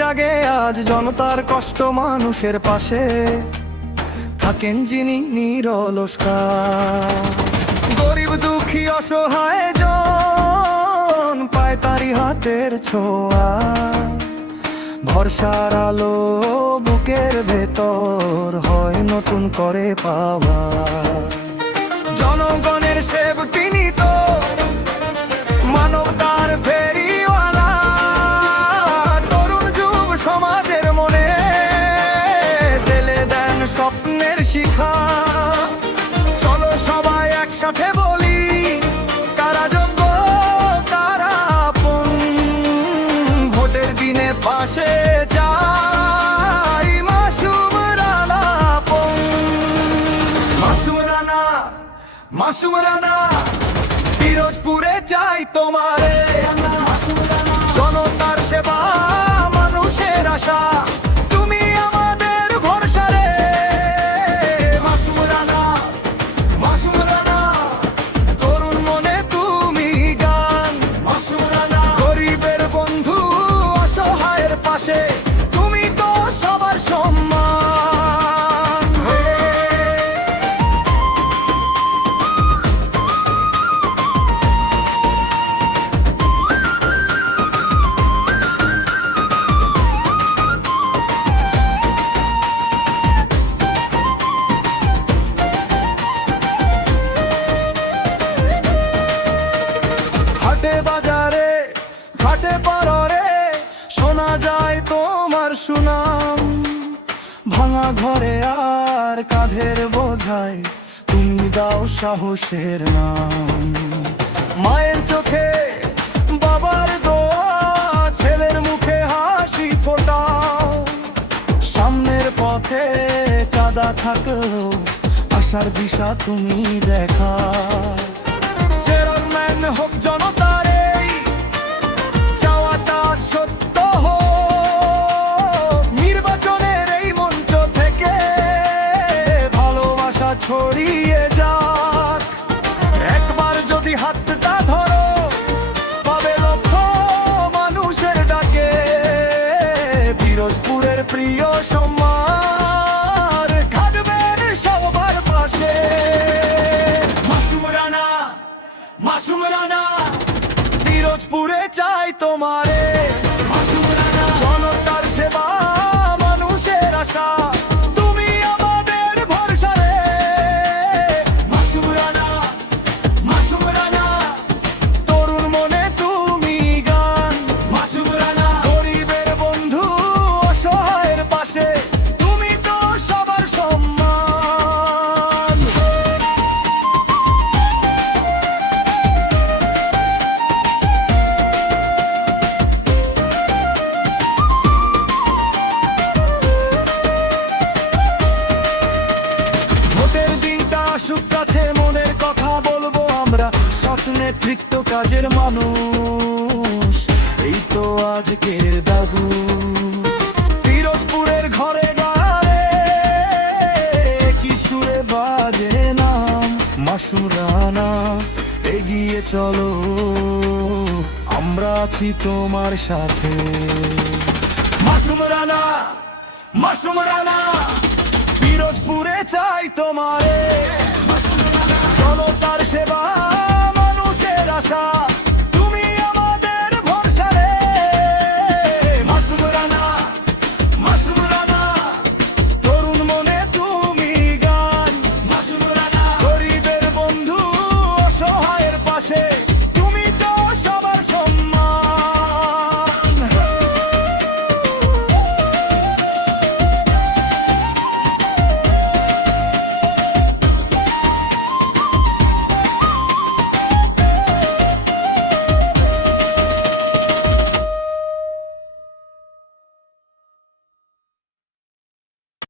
জাগে আজ জনতার কষ্ট মানুষের পাশে থাকেন যিনি নিরলস্কার। গরিব দুঃখী অসহায় জন পায় তারি হাতের ছোঁয়া, ভরসার আলো বুকের ভেতর হয় নতুন করে পাওয়া। জনগণের সেবক তিনি তো মানবতার ফেরিওয়ালা, তরুণ যুব সমাজের মনে দিলে দেন স্বপ্নের শিখা। চলো সবাই একসাথে বলি, কারা যোগ্য কারা আপন, ভোটের দিনে পাশে যাই মাসুম রানা আপন। মাসুম রানা পিরোজপুরে চাই তোমারে, জনতার সেবা মানুষের আশা, তুমি আমাদের ভরসা রে। মাসুম রানা তরুণ মনে তুমি গান। মাসুম রানা গরিবের বন্ধু অসহায়ের পাশে, তুমি তো সবার সম্মান। হাটে বাজারে ঘাটে পারে শোনা যায় তোমার সুনাম, ভাঙা ঘরে আর কাঁধের বোঝায় তুমি দাও সাহসের নাম। মায়ের চোখে বাবার দোয়া, ছেলের মুখে হাসি ফোটাও, সামনের পথে কাদা থাকলেও আশার দিশা তুমি দেখা। চেয়ারম্যান হোক জনতার এই চাওয়াটা সত্য হোক, নির্বাচনের এই মঞ্চ থেকে ভালোবাসা ছড়িয়ে যাক। একবার যদি হাতটা ধরো পাবে লক্ষ মানুষের ডাকে, পিরোজপুরের প্রিয় সম্মান ঘাটবেন সবার পাশে। মাসুম রানা পিরোজপুরে চাই তোমারে, জনতার সেবা মানুষের আশা, তুমি আমাদের ভরসা রে। মাসুম রানা তরুণ মনে তুমি গান। মাসুম রানা গরিবের বন্ধু অসহায়ের পাশে, তুমি তো সবার সম্মান। ভোটের দিনটা আসুক কাছে, মনের কথা বলবো আমরা, সৎ নেতৃত্ব কাজের মানুষ এই তো আজকের দাদু। পিরোজপুরের ঘরে গায়ে কি সুরে বাজে নাম, মাসুম রানা এগিয়ে চলো, আমরা আছি তোমার সাথে। মাসুম রানা পিরোজপুরে চাই তোমারে।